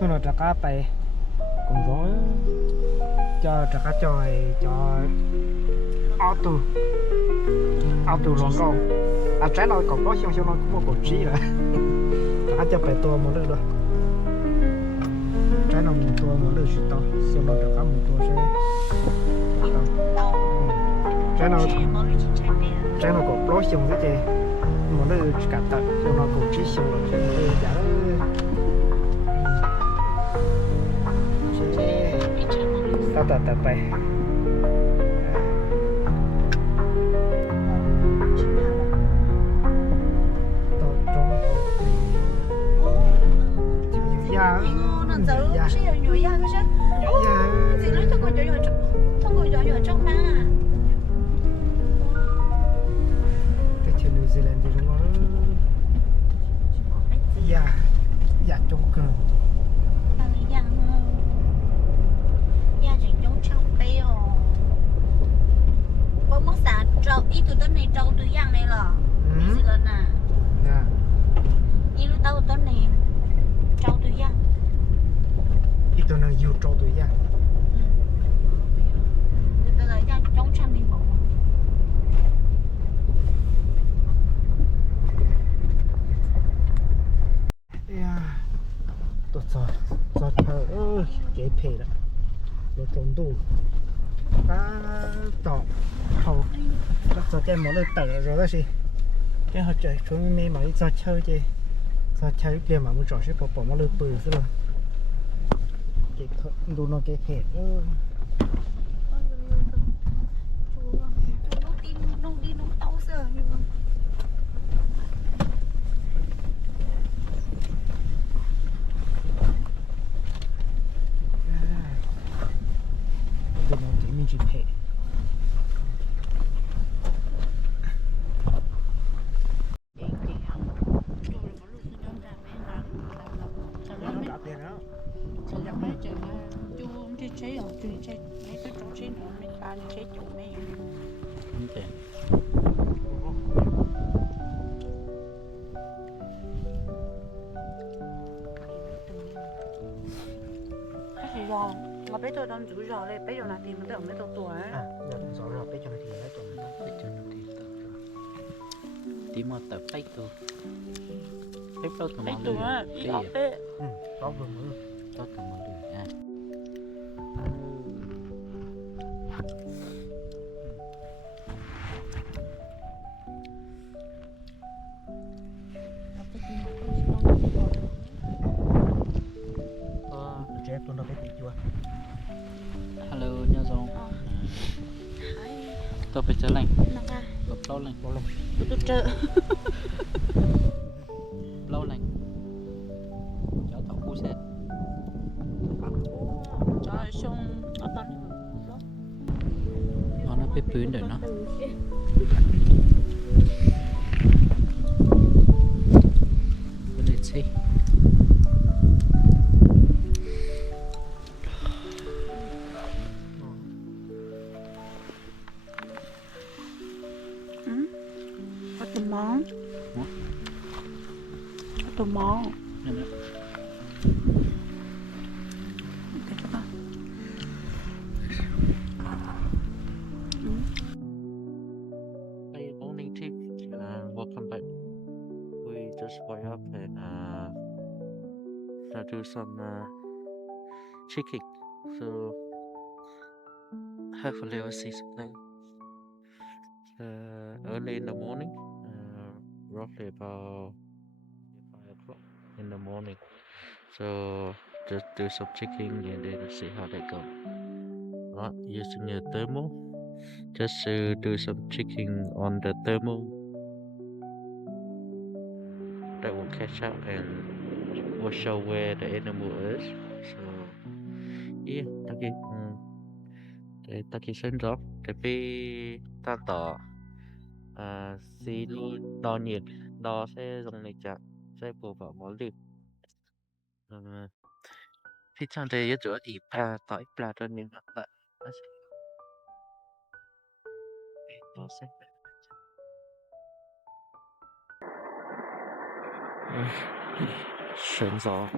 tôi nói trả cá bay cũng có cho trả cá chòi cho auto lòng rau à trái nó còn có xong nó cũng có cột trí rồi trả cá cho bay to một lần rồi trái nó một to một lần to xong nó trả cá một to sẽ trái nó có lỗ xong cái gì một lần cả tận xong nó cột trí xong rồi xong một lần giá ta bay ít từ tuần này trâu từ giang này là New Zealand à, ít lúc tao tuần này trâu từ giang, ít tuần này yêu trâu từ giang, từ từ là giang chống chăn đi bộ, tốt rồi, giọt thở dễ phê đó, rồi trốn đủ, cá tỏ thầu giờ chơi một lần tở rồi đó gì cái họ chạy xuống mê mà giờ chơi chứ giờ chơi liền mà muốn trò sẽ bỏ một lần bự rồi cái đồ nó cái phê đồ nó chỉ mình chỉ phê mà bây giờ đang rủi ro đấy, bây giờ là tiền mới được mấy đầu tuổi à giờ cũng rõ rồi bây giờ thì nói chung bây giờ nó thì tập rồi tí mà tập bách thôi bách đâu tụi nó lười cái gì có vừa mới đó tụi nó lười à trẻ tôi nó phải bị chưa hello nha Dòng tôi phải chơi lạnh gặp lâu lạnh tôi chơi lâu lạnh cháu tao khu xe trời xong ở tận nó bếpพื้นrồi nó let's see tò mò Hey, morning tip. Welcome back. We just woke up and do some chicken. So hopefully we'll see something early in the morning. Roughly about 5 o'clock in the morning. So just do some chicken and then see how they go. Right, using a thermal. Just to do some chicken on the thermal. That will catch up and will show where the animal is. So yeah, taki send off. Tapi ta tỏ xí ni đo nhiệt, đo sẽ dùng này chặt, sẽ bổ vào món lịt. Thì trong đây yếu chỗ thì tỏi pla cho nên là nó sẽ nó sẽ选择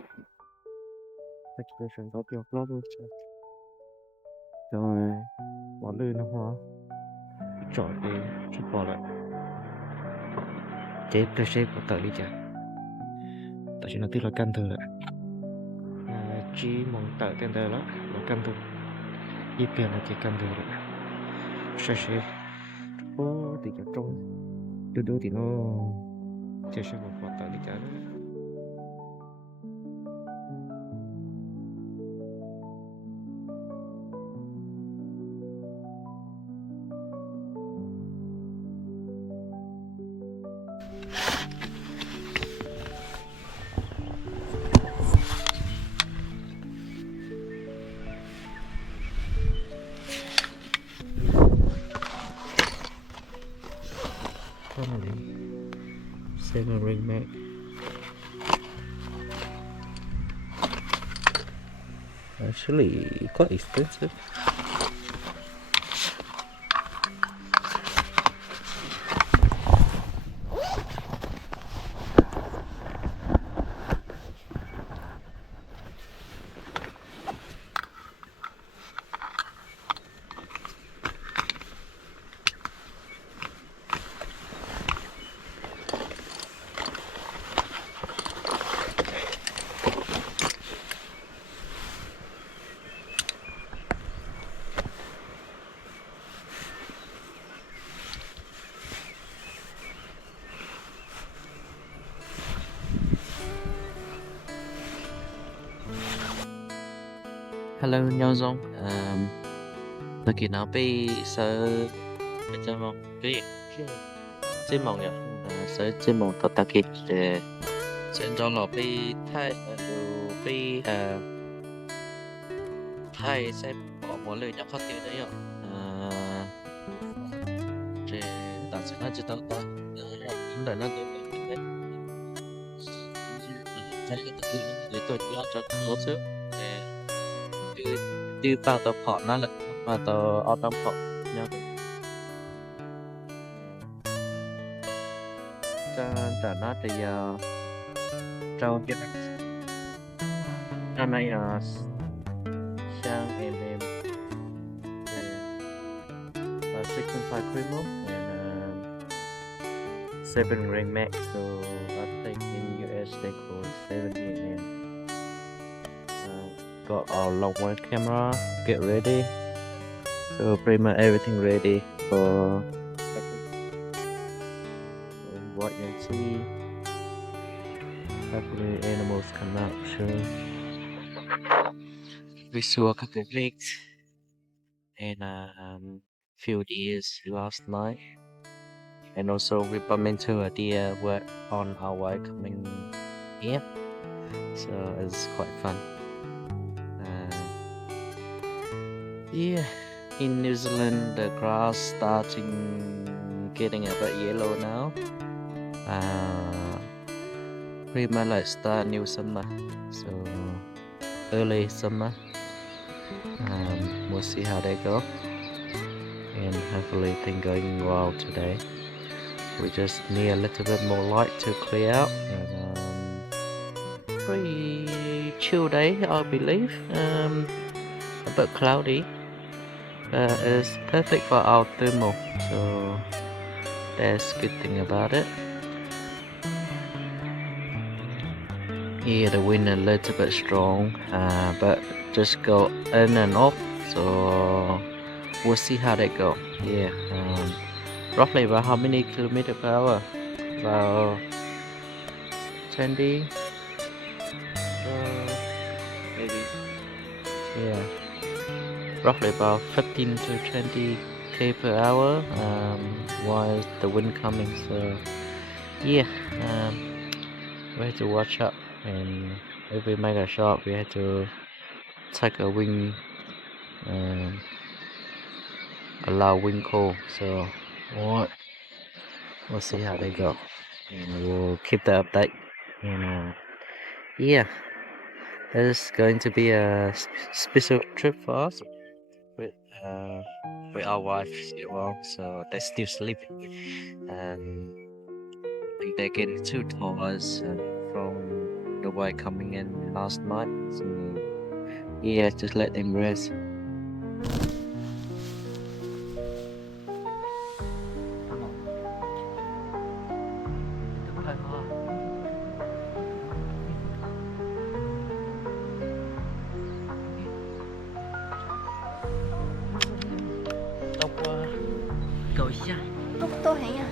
expression có kiểu flop luôn rồi bỏ lư nó hoa chọn cái chút bỏ lại chế cái shape của tờ đi chả tại vì nó tiếc là căn thừa lại chỉ mong tờ căn thừa đó nó căn thừa ít tiền là chỉ căn thừa lại sẽ có thì cả trong đôi thì nó chế sẽ một quả tờ đi chả nữa. Finally, 7 ring back. Actually, quite expensive. Hello, Nhau Dong. Tôi kỳ nào bị sợ bây giờ mong bị chỉ mong nhỉ sợ chỉ mong tập tập kịch để trên đó là bị thay rồi bị thay sẽ bỏ một lời nhắc khó tiêu đấy ạ để tạo sự nó chỉ tao ta cũng là nó tôi đấy để tôi cho tốt trước đi vào tàu phỏ nó là vào tàu ở trong phỏ nhau cho nó thì trong cái này sang em 6.5 criminal and 7 ring max, so I think in US they call 70 and got our long range camera, get ready, so pretty much everything ready for what you can see. Hopefully animals come out soon. We saw a couple of pigs and few deers last night, and also we bumped into a deer on our way coming here, so it's quite fun. Yeah, in New Zealand the grass starting getting a bit yellow now. Pretty much like start new summer, so early summer. We'll see how they go, and hopefully things going well today. We just need a little bit more light to clear out, and pretty chill day I believe. A bit cloudy, but it's perfect for our thermal, so that's good thing about it. Yeah, the wind a little bit strong, but just go in and off, so we'll see how they go. Yeah, roughly about how many kilometers per hour? About 20, maybe. Yeah, roughly about 15 to 20 k per hour. While the wind coming, so yeah, we have to watch out. And if we make a shot, we have to take a wing, allow wing call. So we'll see how they go, and we'll keep the update. And yeah, it's going to be a special trip for us with our wives as well. So they're still sleeping, and I think they're getting too tired from the way coming in last night. So Yeah, just let them rest. Cầu xa. Lúc tôi thấy à.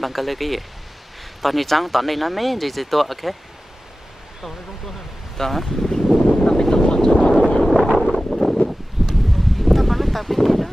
Bằng cái lấy cái gì? Tao như trắng tao này nó mấy gì to ok? Tàu này không to hơn. Tao á? Tao biết tao cho tao. Tao có nó tao biết cái đó.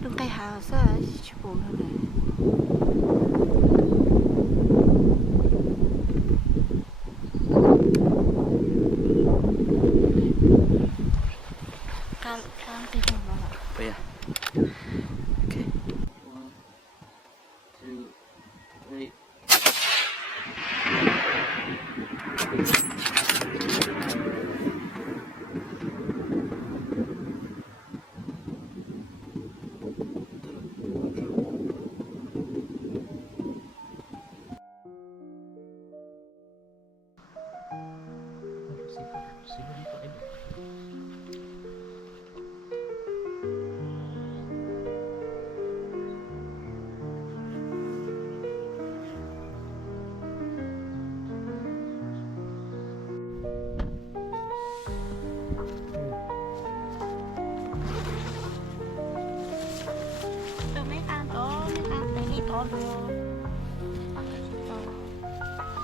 Đừng tay hào sao chỉ buồn hơn này. Can đi không nó. Bây giờ. Okay. 1, 2, 3.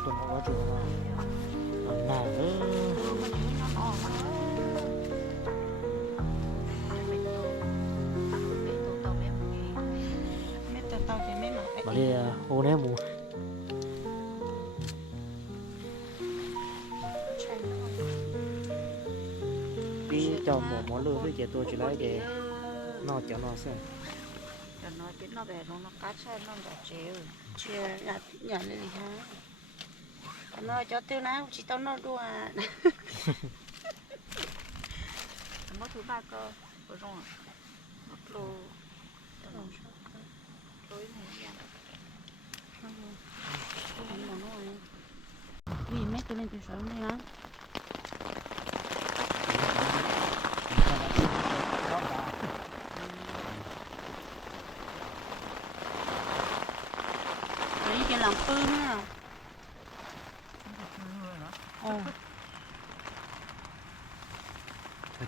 Tụi nó có chỗ nào mà đi ô ném mù đi cho một món lương với chị tôi chỉ lấy để nó cho nó xem cho nó chứ nó về nó cá xe nó đã chịu chưa là nhận lên ha nó cho tiêu nào chỉ tao nó đua à nó thứ ba cơ rồi rồi lô lối này vì mấy tụi mình từ sớm này lắm lấy cái lòng tư nữa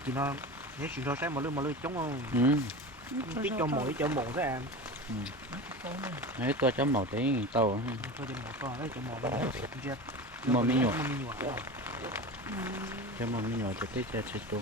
thì nó nếu chỉ cho xem mà lư chống không Ừ. tí cho mổ thế em Đấy tôi chấm màu đấy tàu cho mổ con đấy cho mổ chết màu mi nhọ Ừ. chấm màu mi nhọ cho tới chết chết tôi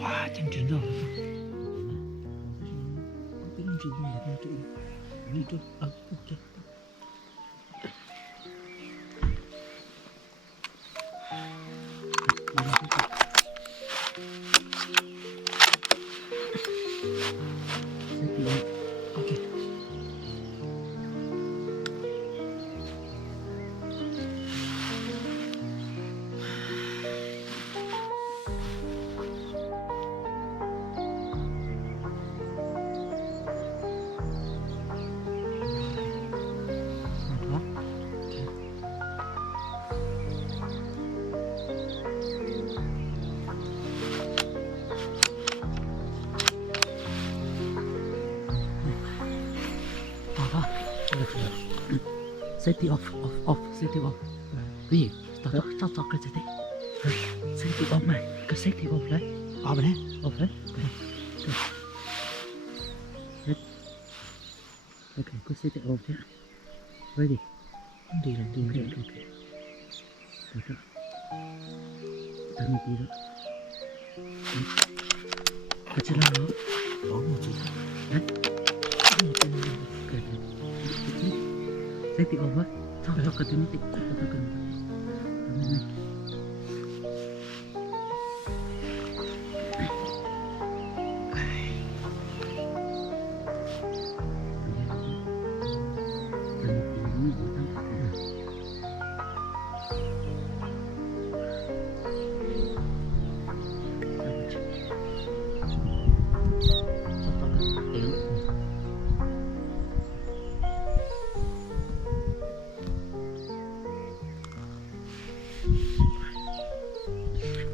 wow chân chuyển rồi cái chân chuyển này là chân đi trước ok Safety off, safety off. Cái gì? Tao cái gì đấy? Safety off này, cái safety off đấy. off đấy Off đấy. Ok, cái safety off chứ. Ready. đi rồi Ok. Được. Tao đi rồi. Cái gì đó? có một chút Safety off á. Tao cái tiếng tịnh tao cần.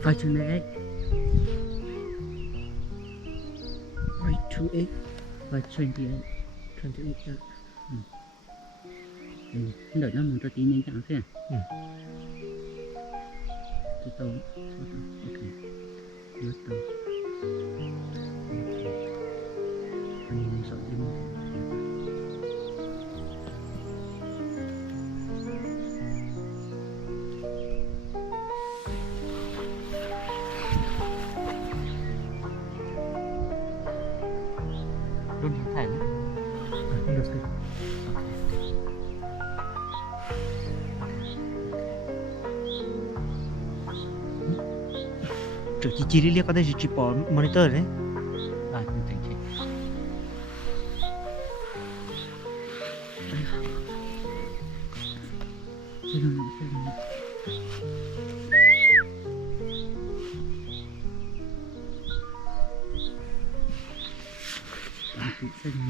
Phải chừng này 528 và 28 đợi nó mình ta tí nhanh chẳng thế à? Tôi tao ok rất tao anh sợ đi đun hình thành được rồi trước chỉ đi liếc có thể chỉ bỏ monitor đấy à thành chị cái gì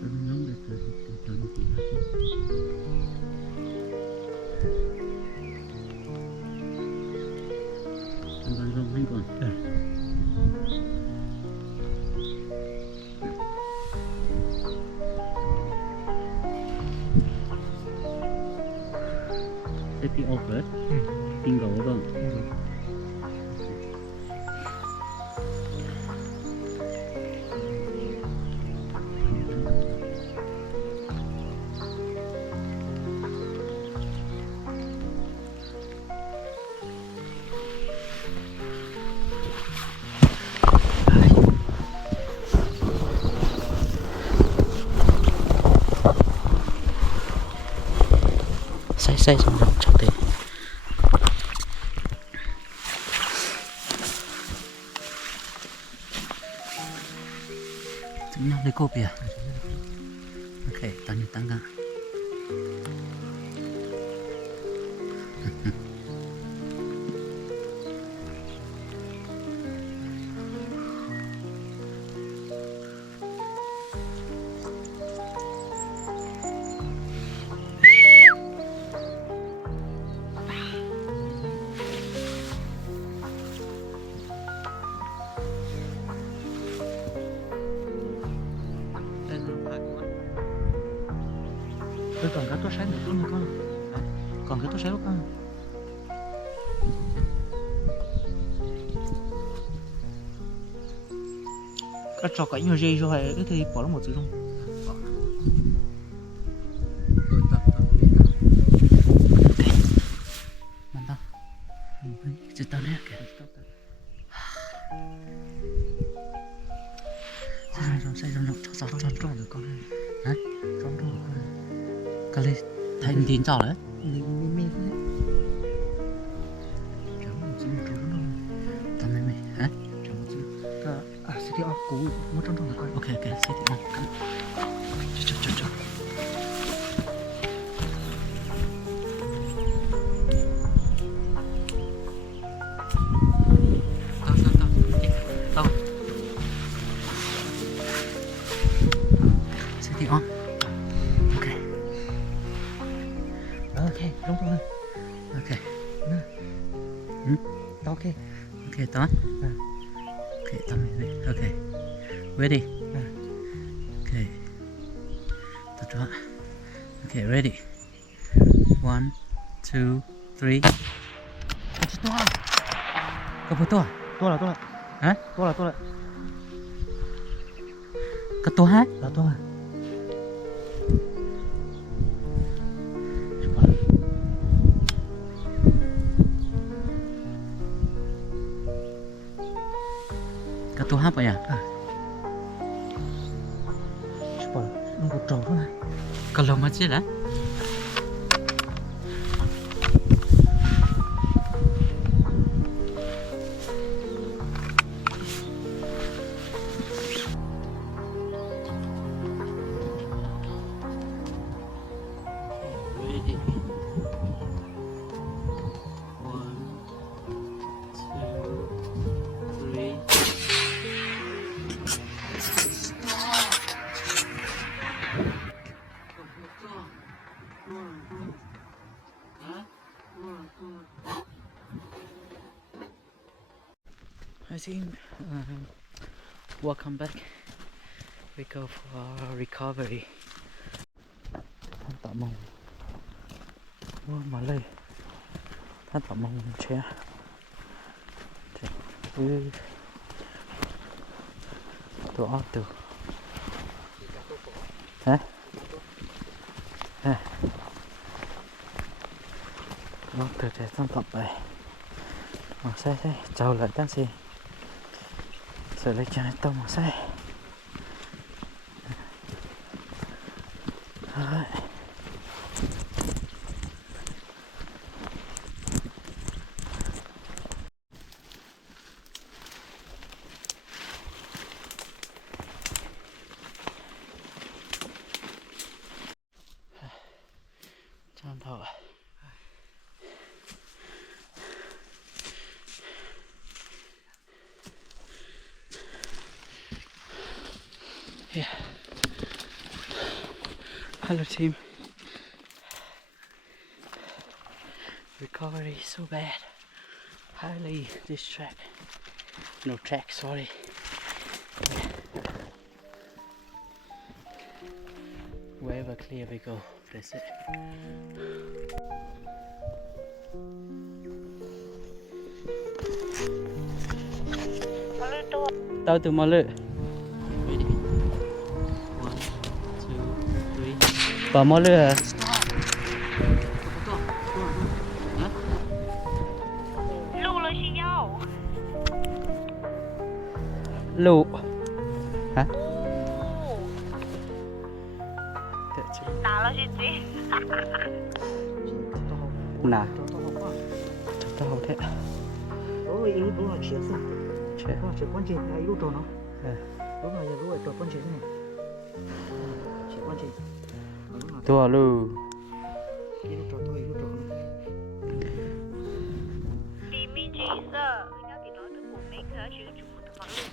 tôi nhóm để tôi đi tìm hết anh còn rong hay còn City of Red tinggal dong. Say xong rồi chắc thế. Chúng nhau lấy cốp kìa. Ok, tăng cả. Tôi còn cái tốt sấy nữa không con? Còn cái tốt sấy không con? Cái trò cái nhiều dây rồi cái thì bỏ nó một chữ không? Mantap. Cerita ni kan? Sao tròn được con? Hả? Tròn được con. Cái này thành tin trò đấy. Mình đấy. Chẳng một chữ tròn đâu. Tao mày hả? Chẳng một chữ. Cái city of cũ một tròn được con. Ok city of. Chờ. Tao. City on. Ok, đúng rồi. Ok. Ok. Ok, tao. Ok, tao mày. Ok. Ready. Ok. Tao cho. Ok, ready. 1, 2, 3. Cái to à? Hả? To là. Cái to hả? Là to à? Cái to hả vậy à? Super, nó có trâu thôi. Cái lồng mà chứ đấy. I think welcome back. We go for recovery. Thanh tạo mông. Mà lấy. Thanh tạo mông che. Tụi ớt được. Hả? Ớt được để thanh tạo bài. Mà xe chào lại taxi. Sẽ lấy cho tông một xe. Đấy. Chăm thở. Yeah. Hello team. Recovery is so bad. Highly this track. No track, sorry. Wherever clear we go, that's it. Tao từ mà lự. 1, 2, 3. Bà mà lự à? Lụ hả? Nà tao học thế. Ôi yêu đúng là chia sẻ. Chết. Chỉ quan trọng là yêu trò nó. Đúng là yêu trò quan trọng này. Chỉ quan trọng. Tua lu. Yêu trò thôi yêu trò không. Đi mình chỉ sợ nhớ thì đó tôi cũng mấy cái chữ chủ của thằng luôn.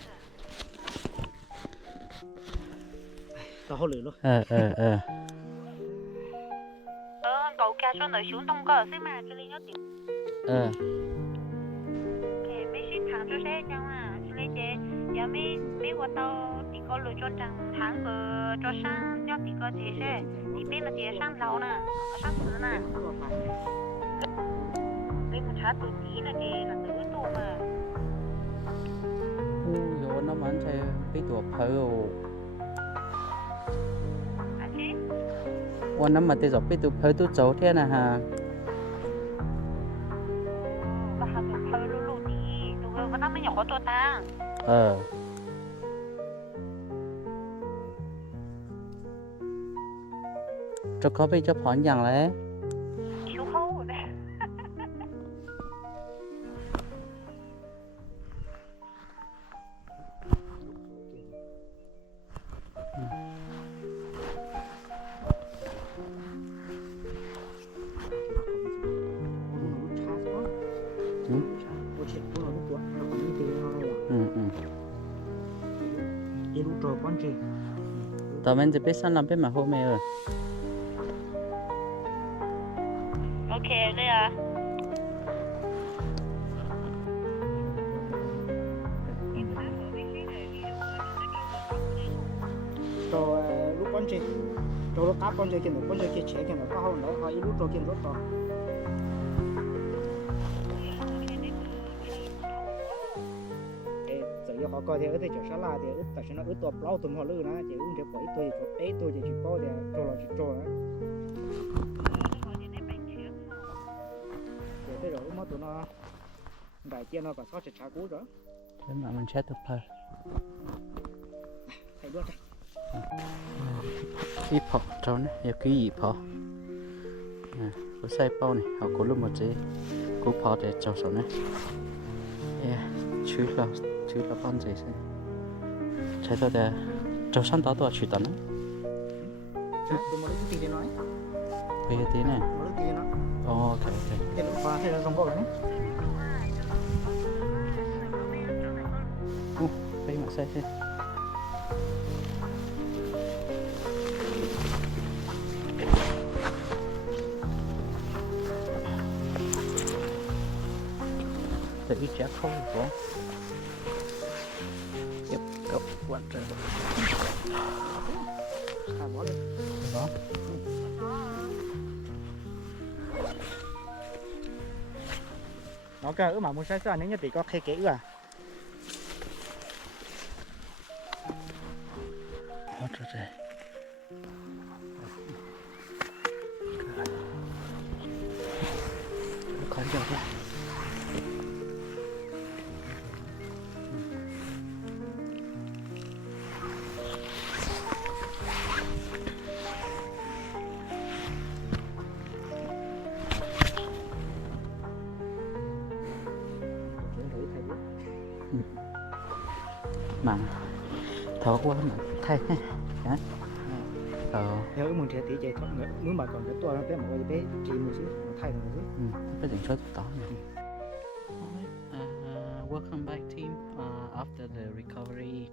Tao hốt lửa luôn. Cậu kia cho nó xuống đông cờ xí mà cho lên nhớ thì. Kể mấy ship thằng cho xe chẳng à, cho lên chế. Giờ mấy qua tao thì có lựa chọn chẳng thằng cho sang nhớ thì có chế xe. Thì bên là chế sang lâu nè, sang thứ nè. Bên một tháng tụi tí là chế là tụi tụ mà. Ủa nó mà anh sẽ biết tụi phở ồ.วันนั้นมาเตะจบไปตัวเพลตัวโจเท่านะฮะก็หาตัวเพลรู้ดีตัวก็ต้องไม่อยากขอตัวตังจะเขาไปจะผ่อนอย่างไรคิวเข้าเนี่ยtao mìnhจะไปสั่งน้ำเป็นมาโฮเมอร์โอเคเลยอ่ะrồi lúc con chơi rồi lúc cá con chơi kia con chơi kia trẻ kia có không nữa họ lúc rồi kia rất to giờ họ coi theo cái chỗ sáng là thì ướt tại sao nó ướt to lâu tụm họ lư nó chỉ uống cái quẩy tôi có bé tôi chỉ có để cho là chỉ cho đó để tới rồi mất tụi nó đại kia nó còn sót chỉ trả cú rồi thế mà mình chết được thôi thầy đua đây ít phở cho nó giờ cái gì phở có sai bao này họ có lúc một chế cố phở để cho số này chứ là con gì thế chạy tôi để cho sẵn đó tôi chỉ tận đấy bây giờ tí này ok cái lúc pha thế là rong gọi đấy bây giờ sai thế tự trẻ không có yep cấp quan trọng đó nó cái mà muốn sai sao nếu như tỷ có khe kỹ à hết rồi còn giờ đây mà thở quá mà thay nhá nếu muốn trẻ tí chạy thoát nữa nếu mà còn cái tua nó bé một cái bé chỉ một xíu thay một xíu cái điện số tỏ này welcome back team after the recovery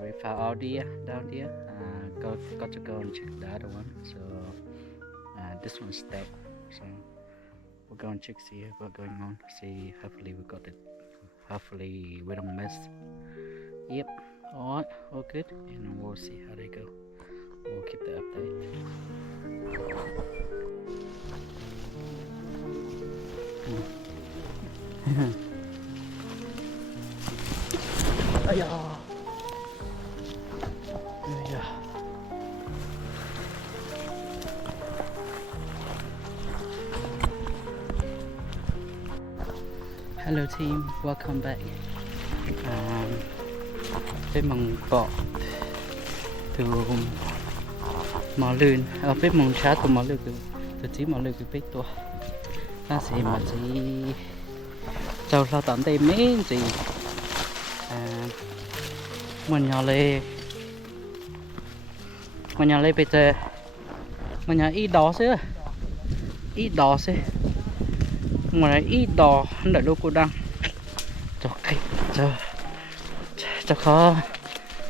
we found all deer down there. Got to go and check the other one. So this one's dead. So we'll go and check, see what's going on. See, hopefully we got it. Hopefully we don't miss. Yep. Alright, all good. And we'll see how they go. We'll keep the update. Hello team, welcome back. Với mong bọ từ mỏ lươn, với mongช้าtừ mỏ lươn từ chỉ mỏ lươn từ biết tua. Ta sẽ mà chỉ châu lo tận đây mấy gì mình nhỏ lên bây giờ mình nhỏ ít đỏ xưa mà lại ít đỏ đợi lúc cô đang cho cái cho khó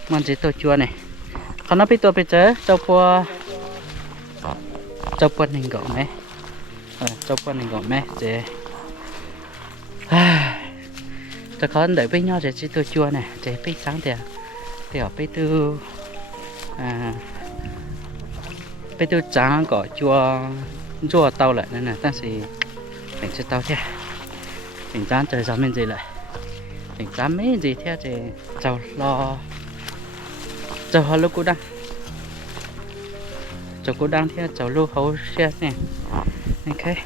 mình chỉ tôi chua này còn nó biết tôi bây giờ cho qua mình gọi mẹ cho qua mình gọi mẹ để cho khó đợi với nhau để chỉ tôi chua này để biết sáng thì ở biết tôi trắng có chua tàu lại nên là ta sẽ mình sẽ tàu theo mình dán trời gió mình gì lại mình dán mấy gì theo thì cháu lo cháu họ lúc cô đang theo cháu lúc hấu xe nè ok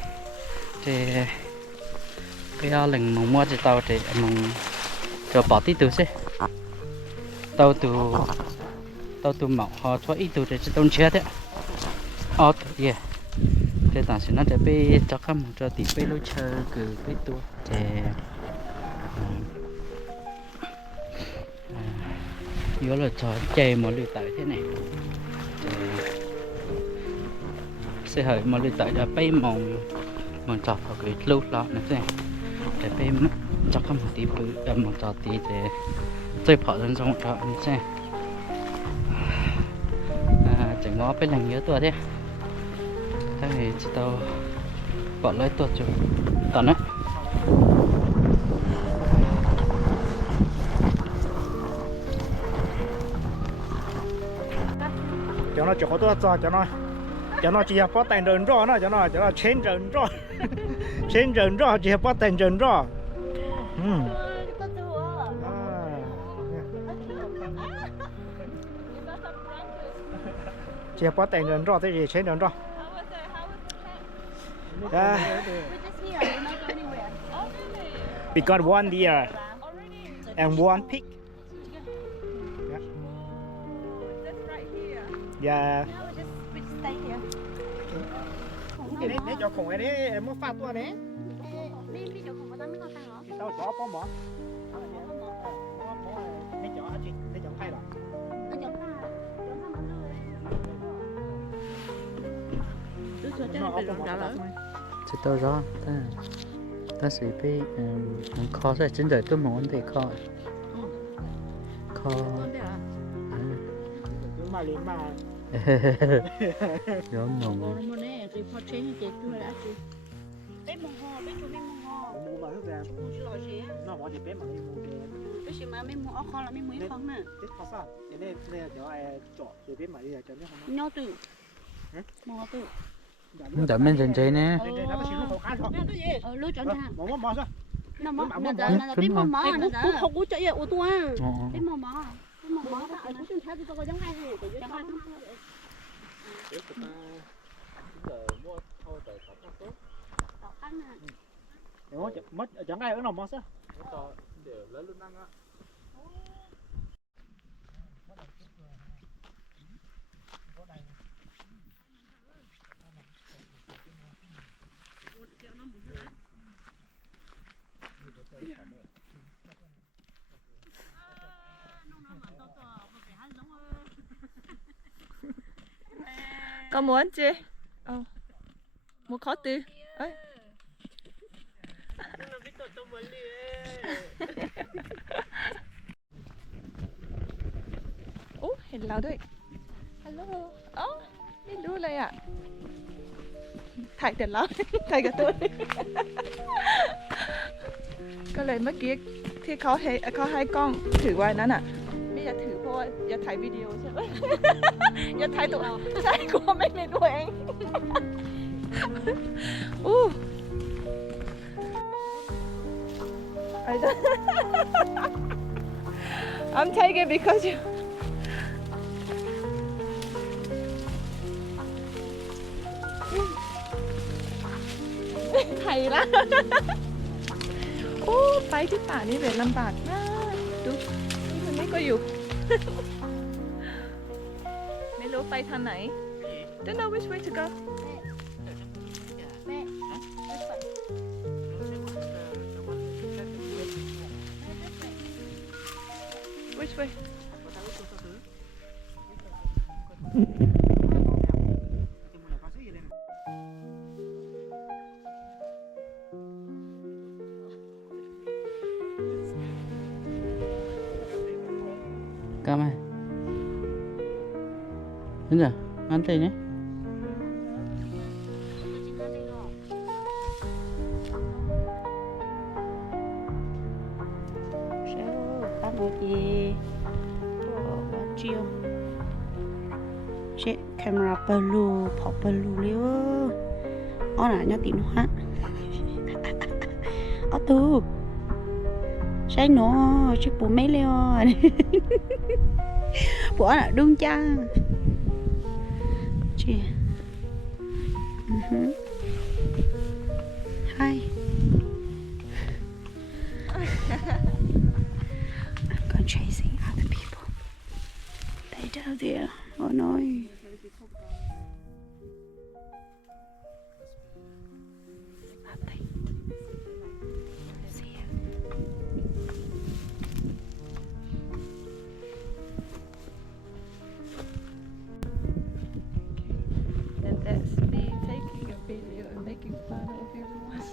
thì bây giờ lần mong mua thì tàu thì mong cho bỏ tí từ xe tàu từ mỏng họ cho ít từ để cho tông xe thế yeah thế tao sẽ nói để bây cho các bạn cho tí bây lối chơi cứ bây tua để nhớ là cho chơi một lượt tại thế này sẽ hỏi một lượt tại là bây mong chọn vào cái lúa lọ nữa thế này để bây cho các bạn tí bự một trò tí để chơi phở lên trong trò như thế chẳng ngó bây lần nhớ tua thế thế thì chỉ tao bỏ lấy tuột cho toàn đấy cho nó chỗ tôi cho nó chỉ có tiền rừng rõ nó cho nó trên rừng rõ trên rừng rõ chỉ có tiền rừng rõ chỉ có tiền rừng rõ thế gì trên rừng rõ. We got one deer and one pig. Yeah. Cái đấy để cho khủng cái đấy em muốn pha tua đấy. Đi chỗ không có tao mới ngon tao hả? Tao chó bó mỏ. Để chó hả chị? Để chó hay rồi. chỉ tao rõ ta sẽ bị khó sẽ chính đời tôi muốn thì khó Mà liền mà giống mong mua mà nước ra nó bỏ thì bé mà đi mua Bây giờ mà mình mua áo kho là mình mua không nè. thế khó sao thế nên cho ai chọn thì bé mà đi là cho nó không Nhau từ mua từ đợi mình dần chơi nè nó có xíu khó khăn thôi lối chọn ra mỏ mỏ sao nó mỏ là tí mỏ không có chạy ô tô tí mỏ tại cũng theo thì tôi có giống ai thì chẳng ai mua thôi tại tao ăn nè mất chẳng ai ở nào mỏ sao để lấy luôn ăn á. Con muốn chưa? Muốn khó tư. Ơi. เราด้วยฮัลโหลอ๋อไม่รู้เลยอ่ะถ่ายแต่เรา ถ่ายกับตัว ก็เลยเมื่อกี้ที่เขาให้กล้องถือไว้นั้นอ่ะไม่อยากถือเพราะว่าอย่าถ่ายวิดีโอใช่ไหม อย่าถ่ายตัวใช่กลัวไม่มีตัวเอง อู้ I don't I'm taking because you ไทยละ โอ้ไปที่ป่านี่แบบลำบากมากดูนี่คนนี้ก็อยู่ ไม่รู้ไปทางไหน Don't know which way to go Which way Come on. Đúng rồi, ăn tay nhé. Sao ăn được gì? Chiều. Chết camera perlu, pop perlu liu. Ó là nhá tiếng hóa. Ó tu. Sai nó, chứ bố mấy liu. Bố là đúng chăng? Chị. Hi. I'm going chasing other people. They down there. Oh no. Nothing. See ya. And that's me taking a video and making fun of everyone.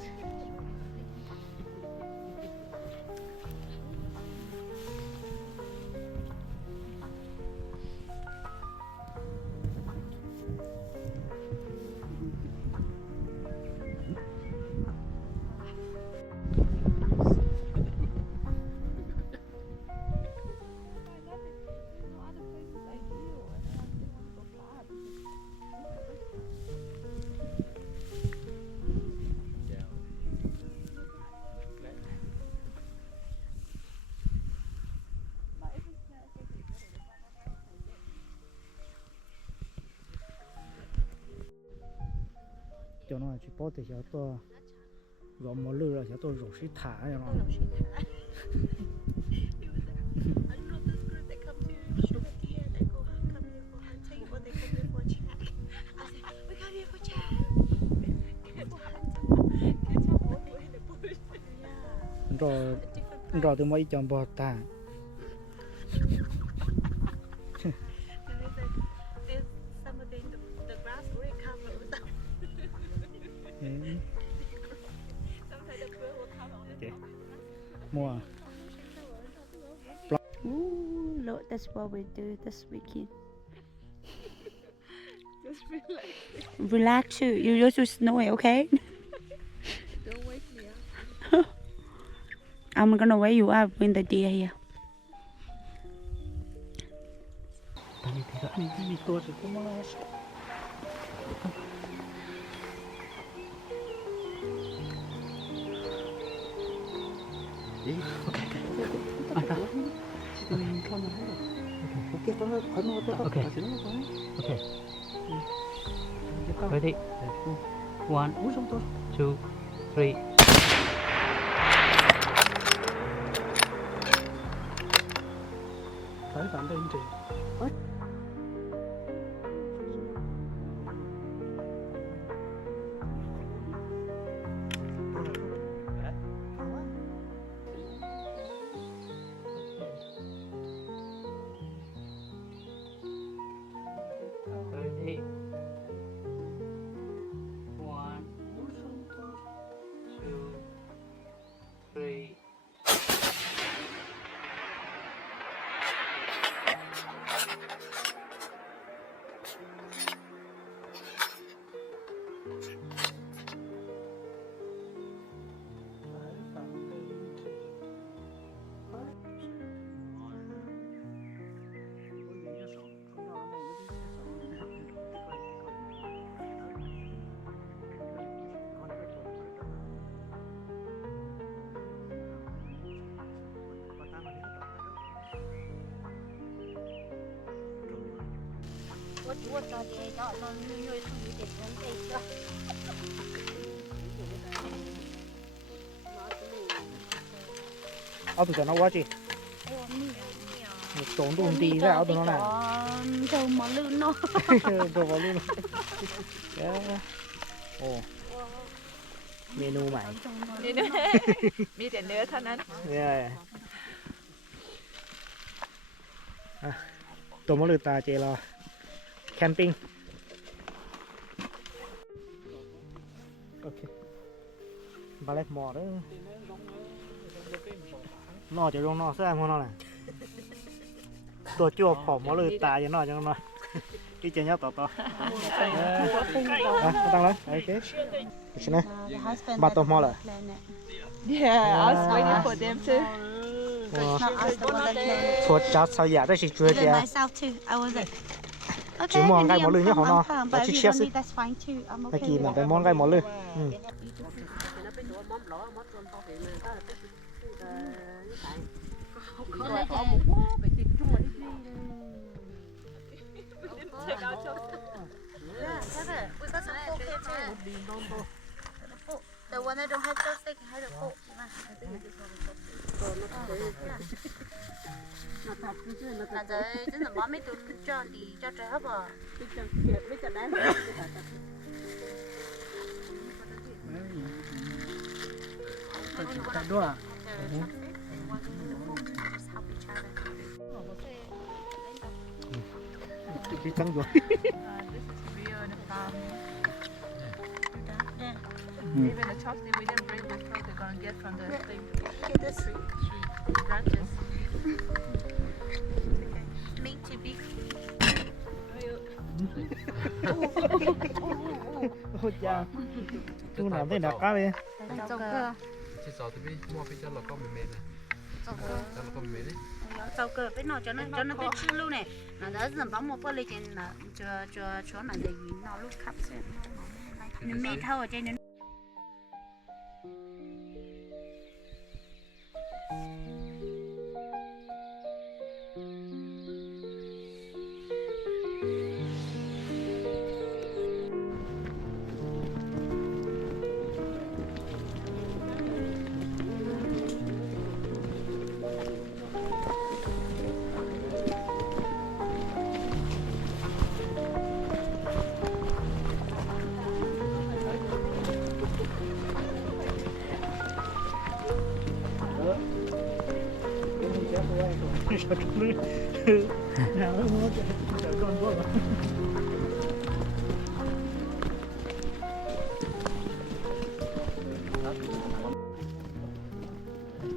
cho nó chỉ bỏ thì cho tôi rồi một lư rồi cho tôi rủ xí thả cho nó rồi tôi mới chọn bò ta mua Ooh, look, that's what we do this weekend. Just relax. Relax, you just snow, okay? Don't wake me up. I'm gonna wake you up when the day here. Okay. Okay. Ready? 1, 2, 3. phải phản lên chị Ready? 1, 2, 3. 我煮我早点要弄有一有点人这个。áo tụi nó quá chị trốn đùn tì ra áo tụi nó này đâu mà lươn nó đồ vào luôn ồ menu mày มีแต่เนื้อเท่านั้น ตัวมะลือตาเจรอแคมปิ้งโอเคบาเลตมอร์เด้อนอจะลงนอแซ่บของนอน่ะตัวจั่วผอมมะลือตาจะนอจังนอที่เจนยับต่อตั้งเลยโอเคใช่ไหมบาตัวมอเลย Yeah, I was waiting for them too. Thuộc cháu sao giả đây chỉ chưa kìa. Myself too. I was like, Chỉ món gai món lươn nhá hả nó. But Chỉ if you chef don't đi. need, that's fine too. I'm Cái okay gì with mà that. cái món gai món lươn. Yeah, have it. We got some pork here too. The one that don't have chopstick can have the fork. Là giờ chính là món mấy tụi cho thì cho trẻ hấp à. Đúng à? Cái trắng rồi. Even the chopstick we didn't bring with us, they're gonna get from the thing. Get this Branches. meat to be. Ôi cha. Chú làm thế nào cá đi. Dầu cơ. Chỉ sợ thì mua phía cho là có mềm này. Dầu cơ. Cho là có mềm đấy. Dầu cơ bên nó cho nó tới chữ luôn này. Nó đã dần bấm một bữa lên trên là cho nó để gì nó lúc khắp xem. Nên mê thâu ở trên nó.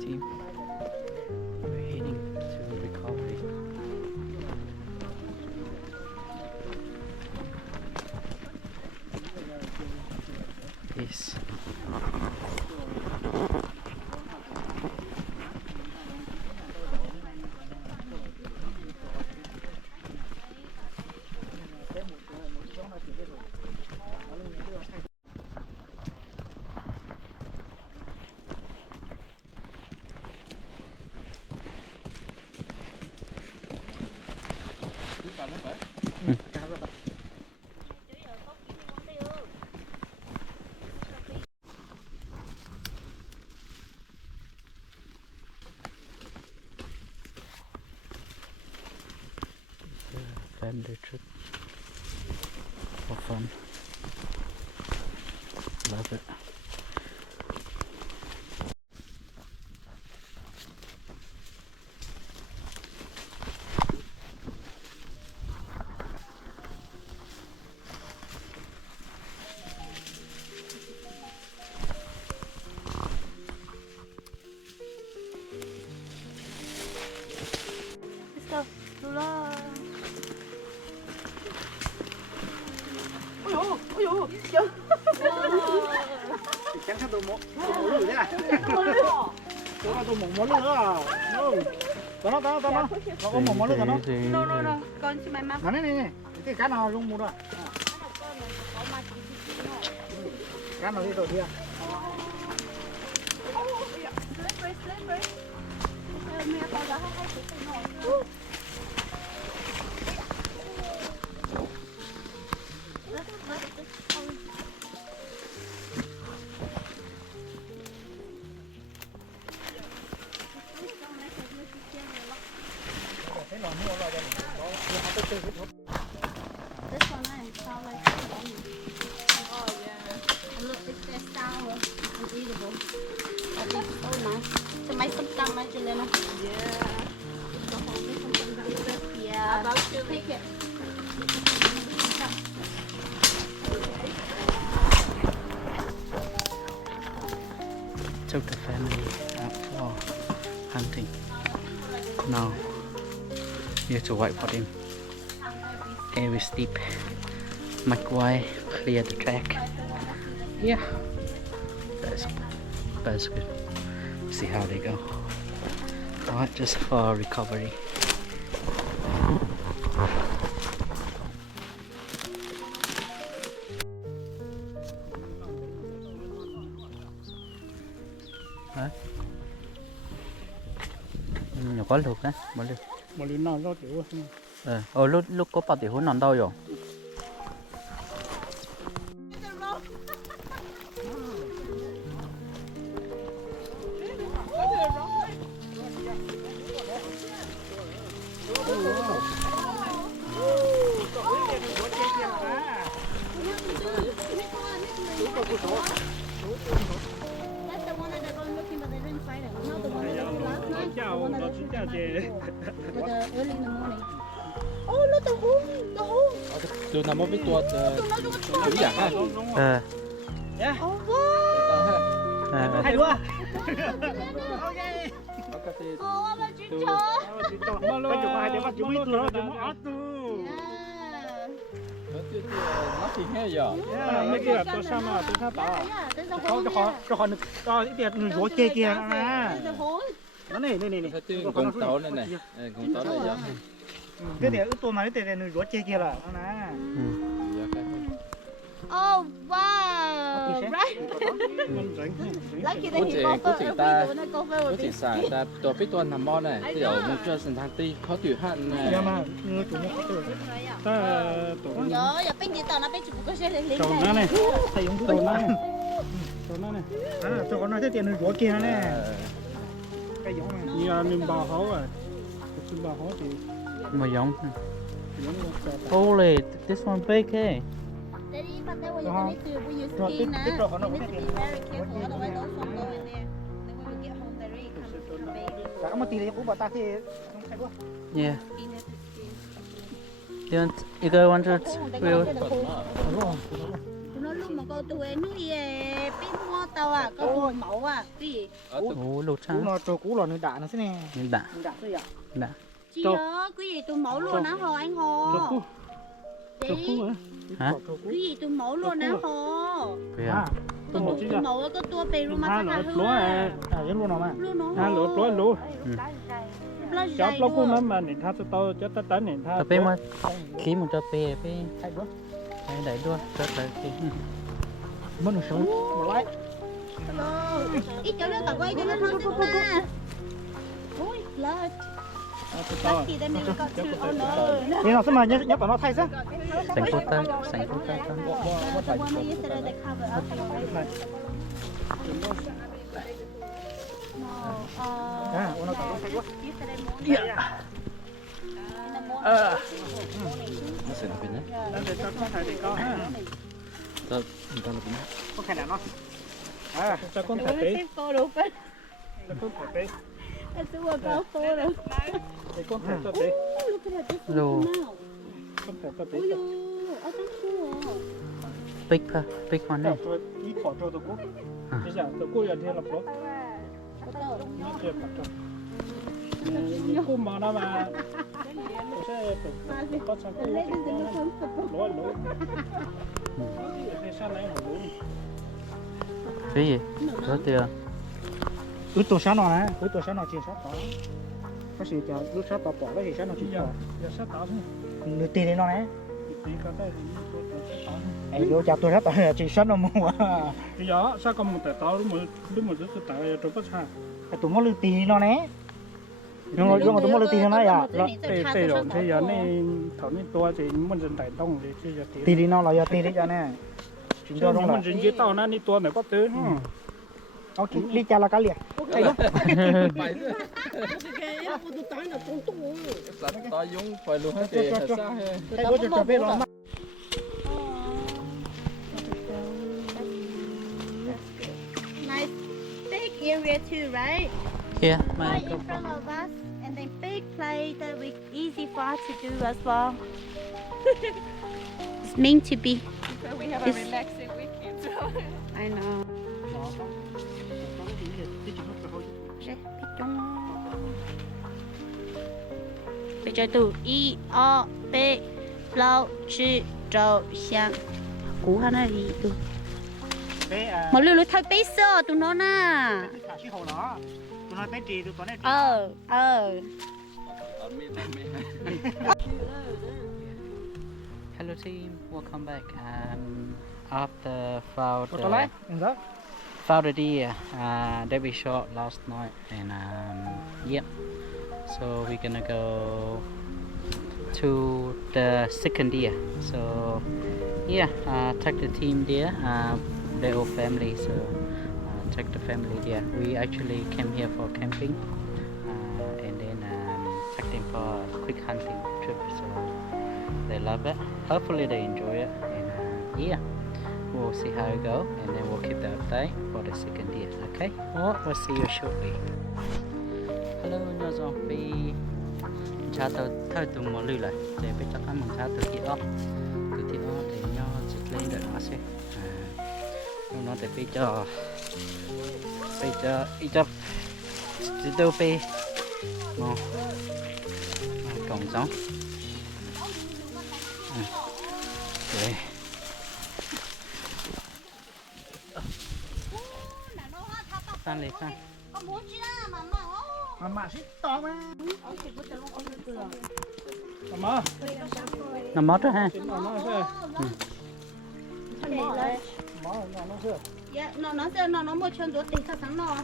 Team, we're heading to recovery. Peace. Family trip for fun. Love it. Let's go. Lula. Chẳng có đồ mỏ lươn đấy à? Đồ là đồ mỏ lươn à? Tao nó có mỏ lươn nó. No. Con cho mày mang. Mà này, cái cá nào luôn mua đó. Cá nào đi rồi đi à? This one sound like oh yeah. Look, it's sour and eatable. I think it's so nice. To make some tongue like you know. Yeah. About to pick it. Took the family out for hunting. Now you have to wait for them. Air is steep. Make way, clear the track. Yeah, that's good. See how they go. Alright, just for recovery. Hả? Nó có luộc á, bỏ luộc. Một lần nào do kiểu Lúc có bao tiểu nón đâu rồi? That's the one that they're going looking, but they didn't find it. Not the one that they did last night. The one that they did last night. With the early in the morning. Oh, look, the hole. The hole. Từ nằm ở bên tuột cũng giả ha. Oh, wow. Hay quá. Oh, what about you, Joe? Cái chụp hai đứa bắt chụp mấy tụi nó ớt tu. Nó thì nghe giờ. Mấy cái là tôi sao mà tôi sao tỏ. Cho họ cho ít tiền người rủa kia kia nè. Nó này. Thấy tiếng con tàu này này. Con tàu này giờ. Cái này ướt tôi mà cái tiền người rủa kia kia là nó nè. Oh, wow. Right. Lucky that he got có thể xả taตัวพี่ตัวน้ำมอnàyเดี๋ยวมันจะสันทางตีเขาถือหันnày. Dạ mà người chủ một cái ta tổ giờ bên gì tao nó bên chụp cái xe lên tổ nó này thầy ông tổ nó này tôi có nói tới tiền người rủa kia nè cái giống này như mình bò hấu rồi mình bò hấu thì Mà giống. Holy, this one big, hey. Daddy, but that way you need to when you ski now. You need to be very careful, otherwise those some go in there. Then when we get home, they're ready to come baby. cả một tí đấy cũng bảo ta thì không thấy quá. Yeah. Skin it to skin. You guys want to grill? Tụi nó lúc mà cô tụi nuôi biết mua tàu à, có tụi mẫu à, cái gì? Ủa, lột Cú trắng. nó trâu cú là nơi đạn nó thế này. Đã. Đạn thế à? Đã. Chị ơi, cái gì tụi mẫu luôn á hồ anh hồ. Trâu cú hả? Hả? Cái gì tụi mẫu luôn á hồ. Kìa. À. Tụi mẫu chứ Tụi mẫu có tua bề luôn mà chắc là hư à. Cái luôn nào mà. Luôn nó. Tha lúa lúa chót lúa cũng lắm mà nền tha cho tôi cho tới nền tha. Tập bên mà khí một cho bê bê. Hay quá. Đấy đấy luôn, rất là khí. Mất một số. Một lái. Ít chỗ nữa tao quay cho nó hơn chút mà. Ôi, lợt. Lucky that we got two. Oh no. Thế nào sao mà nhớ bảo nó thay ra. Sành cô ta. The one that yesterday they covered up. No. Nó tao thay quá. Yesterday morning. In the morning. Nó sẽ là cái nhé. Để cho con thay để con ha. Tao là cái nhé. Con thay đạn nó. Cho con thả tế. Photo first. Cho con thả tế. Let's do a go photo. Để con thả cho tế. Look at this Lô. now. Con thả cho tế. Ôi dồi, ở trong khu à. Big one này. Ý khỏi cho tôi cú. Bây giờ tôi cú giờ thì lập lốt. Nó chưa phải cho. Những cú mà nó mà. Tôi sẽ có sang cú. Lối. Để sang này hổ lối. Cái gì? Rất tiền. Ướt tổ sáng nó nè, ướt tổ sáng nó chỉ sát đó. Có gì cho ướt sát bỏ cái gì sát nó chỉ bỏ. Giờ sát tao thôi. Người tì lên nó nè. Tí cái đây thì tôi sát tao. Em vô chào tôi sát tao chỉ sát nó mua. Bây giờ sao còn một tại tao lúc mà rất tại tôi bắt xa. Tụi nó lư tì nó nè. Nhưng mà tụi nó lư tì nó à. Tê rồi thế giờ này thảo này tôi thì muốn dần tại tông thì bây giờ Tì đi nó là giờ tì đi cho nè. Chúng cho tôi đúng là. muốn dần dưới tao nó đi tôi này bắt tới. Đi cha là cá liệt. Hay quá. Sẵn to dùng phải luôn hết thì thật xa hết. Đây bố cho bé lo mà. Nice big area too, right? Yeah, my Right in front of us, and then big play that we easy for us to do as well. It's meant to be. So we have a relaxing weekend. I know. Bây giờ từ Y O B lâu chữ trâu xiang cú hắn là gì từ Bé à. mà lưu lưu thay bé sơ tụi nó nè. Thả chi hồ nó. Tụi nó bé trì tụi con này. Hello team, welcome back. After found the deer that we shot last night, and yep. So we're gonna go to the second deer. So yeah, take the team there, their whole family. So take the family there. We actually came here for camping, and then take them for a quick hunting trip. So they love it. Hopefully they enjoy it, and yeah, we'll see how it go, and then we'll keep the update for the second deer. Okay, well, we'll see you shortly. Hello, nhỏ giọng vì cha tao thay tụi mò lư lại để bây giờ ăn món cha từ thì ó để nhỏ chích lên để nó sẽ nó để bây giờ chỉ đâu về nó còng giống để sang lấy sang Mà xích to mà. Mà. nó mót rồi ha. Dạ, nó một chân đốt tính thật sáng nó.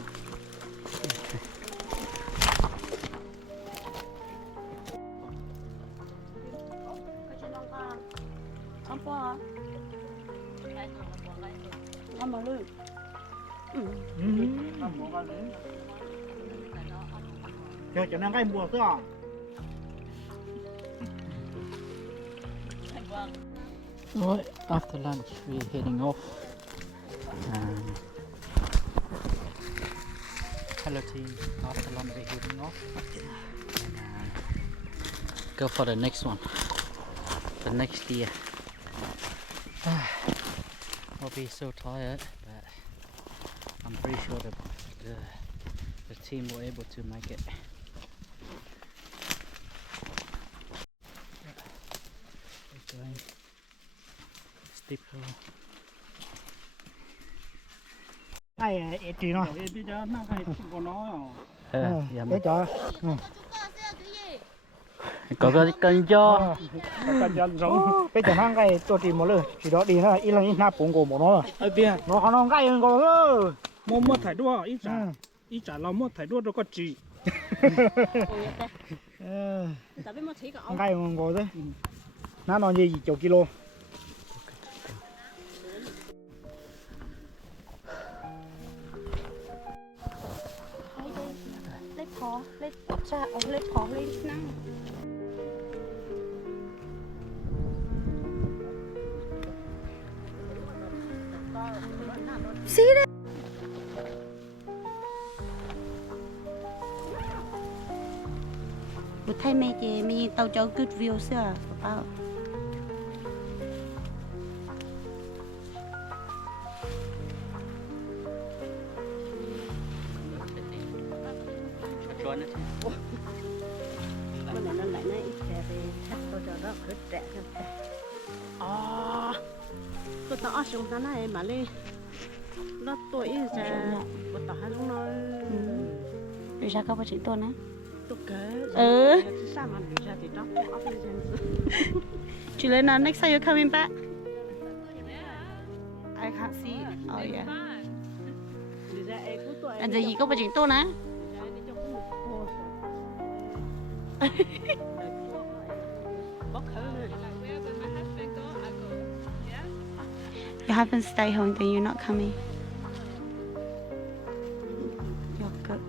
Ăn qua. Ăn mà luôn. Cho nó cái mùa đó. Right, after lunch we're heading off. Hello team, after lunch we're heading off. And, go for the next one, the next deer. I'll be so tired, but I'm pretty sure the team were able to make it. We're going steep hill. Ai trì nó. Bây giờ nó hay có nó. Dạ Để cho. Có cái cần cho. Bây giờ nó cái tôi trì một lần, chỉ đó đi nó ít lần ít na bùng cổ một nó. Ở bên. Nó nó cái hơn cổ nữa. Mua thải đua ít trả là mua thải đua đâu có chỉ. Cái hơn cổ đấy. Nó như gì chục kilo. Lấy cha lấy phó lấy năng. See that? Một thay mẹ chị mình tao cho good view xưa bao. tôi tao sống thế này mà lên nó tuổi ra một tao hai lúc nói Rồi sao có bà chị tôi nữa? tôi kể sao mà bị ra thì đó Chị lên nào, next time you're coming back? I can't see. Oh yeah. Anh giờ gì có bà chị tôi nữa? Your husband stay home, then you're not coming. You're good.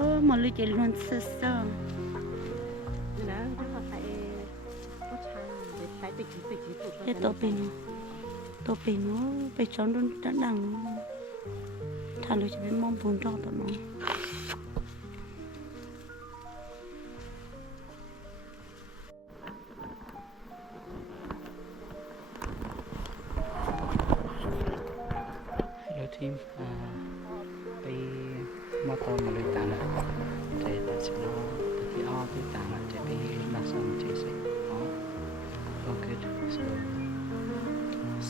Oh, mà lấy chơi luôn sơ sơ đó nó có phải có chăng để phải tự chỉ cái tổ pin nó bị chọn luôn đã đằng thằng nó chỉ biết mong buồn cho tụi nó hello teamไปมาต่อมาเลยตานะใจแต่ฉันเอาที่อ้อที่ตานะจะไปมาสอนใจสิอ๋อ all good so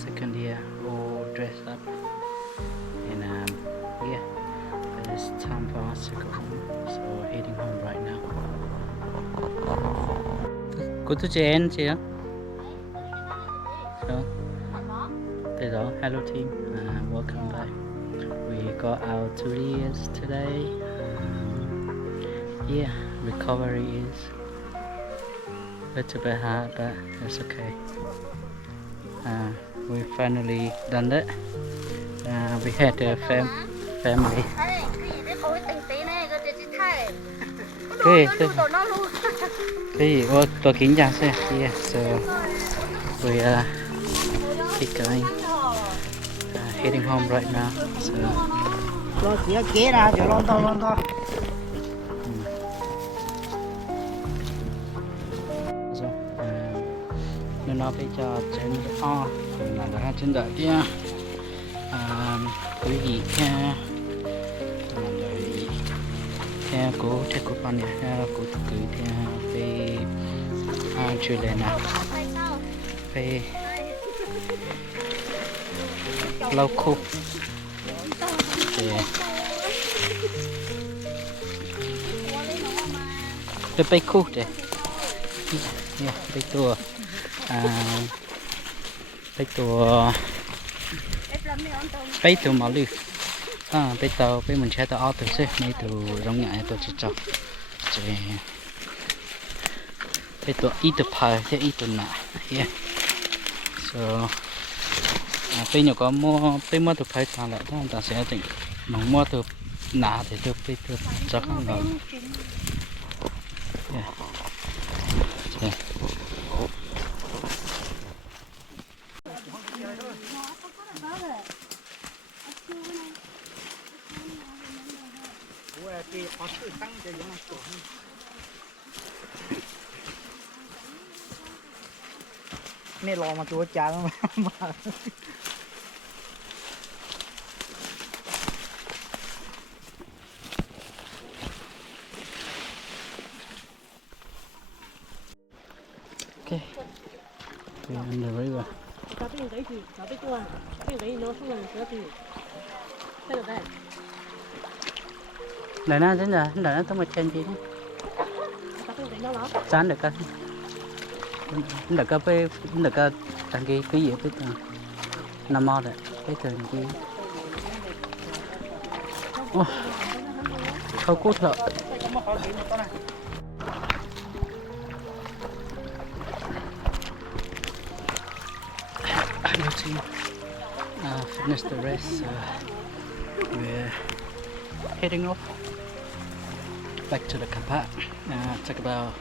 second year all dressed up and yeah it's time for us to go home so we're heading home right now cô tu chị em chị á so there you go hello team welcome back we got our 2 years today yeah recovery is a little bit hard but it's okay we finally done it we had a family cái tôi kính chào xe yeah so we keep going heading home right now so Cho tía kế ra cho lon to so nên nó phải cho trên o là đã trên đợi kia quý vị theo đợi theo cố con này theo cố cứ theo về chuyện này nè về lâu khô để bay khô để bay tua bay tua màu lư bay tàu bay mình chạy tàu ao từ xưa mấy tàu rong nhảy tàu chỉ chọc bay tua ít tàu phai thế ít tàu nạ yeah so bây giờ có mua từ phai thằng lại đó ta sẽ tỉnh mong mua từ nạ thì từ bây từ chắc không ngờ yeah này lò mà chúa chả mà okay we're on the river này nó chính là nó tao mà chen gì đấy chán được cái đăng ký cái gì biết nằm mò đấy cái thường gì không cút thợ finish the rest we're heading off back to the Kapat took about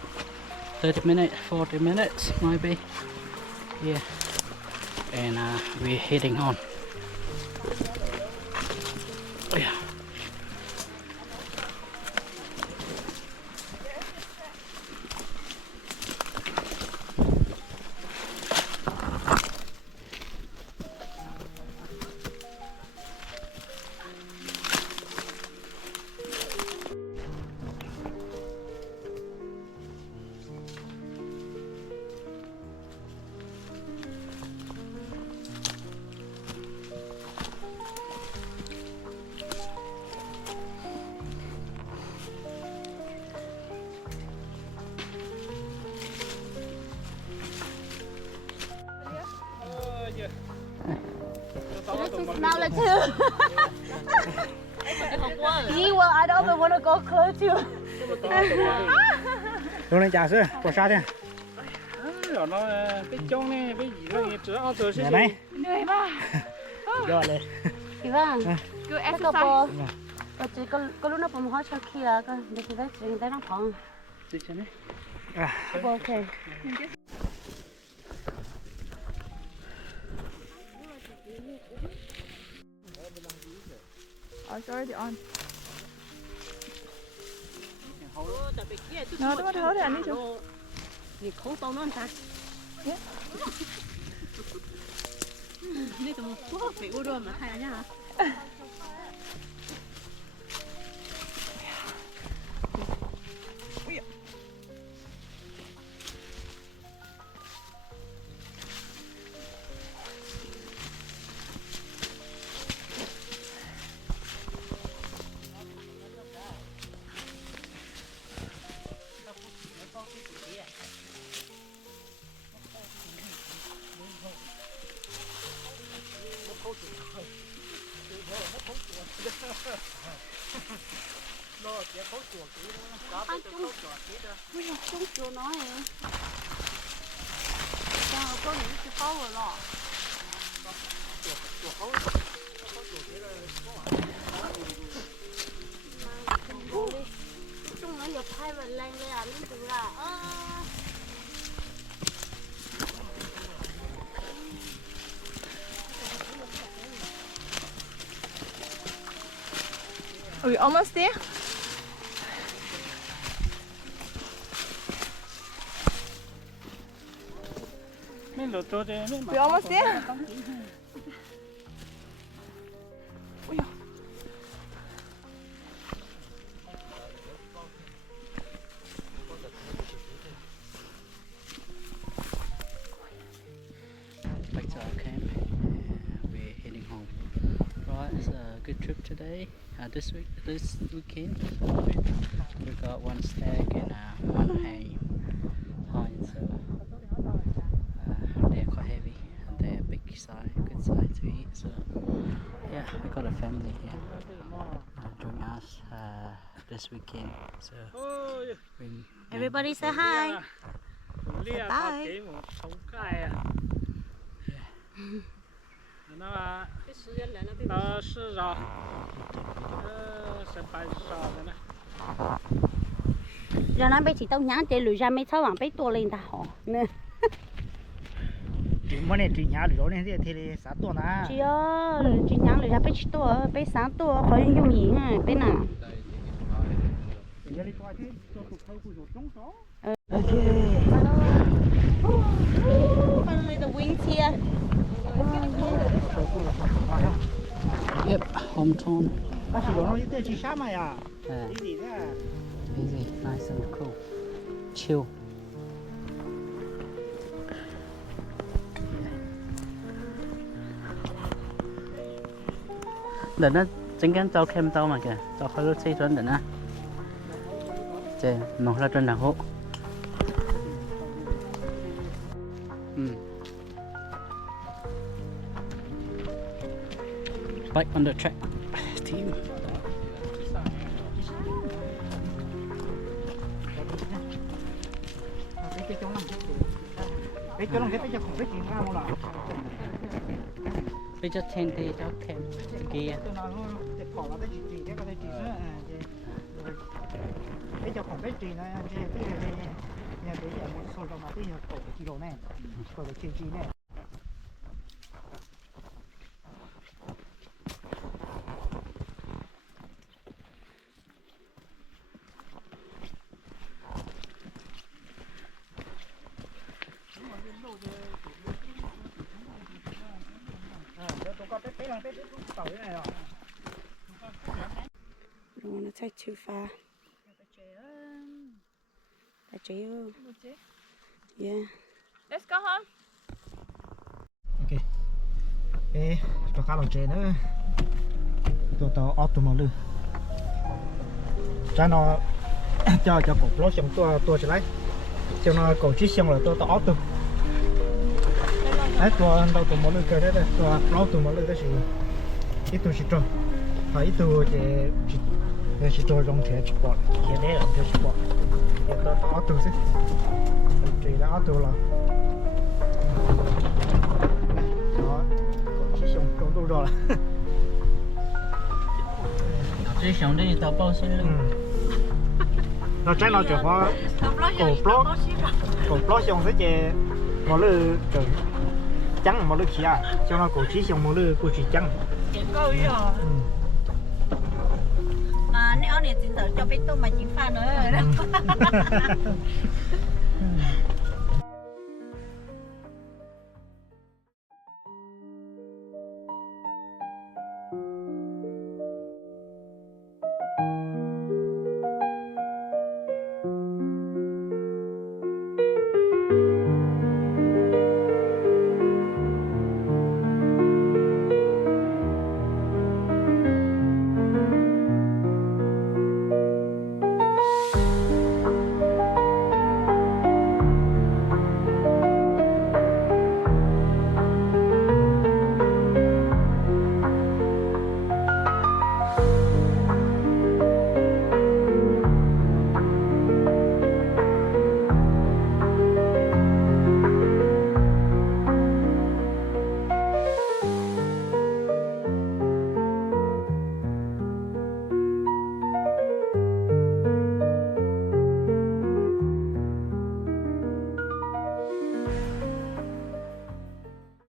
30 minutes 40 minutes maybe yeah and we're heading on yeah Now let's do. Well, I don't even want to go close to. Hôm nay chả sữa, có sao thế? Rồi nó cái trông này cái gì nó chỉ ăn rồi Nhà này. Lười mà. Rồi lên. Vâng. Good exercise. chị có lúc nào cũng hỏi cho kia cơ để chị thấy nó phỏng Chị cho này. ok Oh, it's already on. Nó đúng thôi anh đi chú. thì không tao nó ta đây tụi một số phải uống rồi mà thay nhá chúng chưa nói sao có những cái khó rồi lo chúng nó nhập hai lần lên đây à liên tục là Are we almost there? We almost there? Back to our camp. We're heading home. Right, it's a good trip today. This weekend, we got one stag and one hind. So they're quite heavy and they're big size, good size to eat. So yeah, we got a family here join us this weekend. So everybody say hi say bye giờ nó bây chỉ tao nhá để lùi ra mấy thao bằng mấy tua lên ta họ nè chỉ muốn này chỉ nhà lửa này thì sát tua na chị ơi chị nhá lùi ra mấy chỉ tua mấy sáng tua khỏi dùng gì nè bên nào finally the wings here yep, home town. Easy, nice and cool, chill. Đừng nó chính cái tàu kem tàu mà kìa, tàu khơi lúa xí trên đừng á, chè mọc ra trên đằng hố. Back on the track, team. Bây giờ thêm thì cho thêm kia. bây giờ còn cái gì nữa cái nhà bây giờ một số mà bây giờ cổ chỉ đồ này cổ chỉ này don't want to take too far yeah Let's go home. ok ê cho cá lồng chè nữa tôi tao auto mà lư cho nó cho cổ lót xong tôi sẽ lấy cho nó cổ chỉ xong rồi tôi tao auto ấy tôi đâu tôi mà lư cái đấy tôi auto mà lư cái gì ít tôi chỉ cho phải ít tôi chỉ cho trong thẻ chụp bọt thẻ đấy là thẻ chụp bọt để tôi tao auto chứ chỉ là auto là đó còn chỉ xong trong đâu rồi là 这兄弟到报信了。nó trái nó chỉ có cổ blog xong thế chứ mà lư trắng mà lư kia cho nó cổ chỉ xong mà lư cổ chỉ trắng mà nếu này chính tờ cho biết tôi mà chỉ pha nữa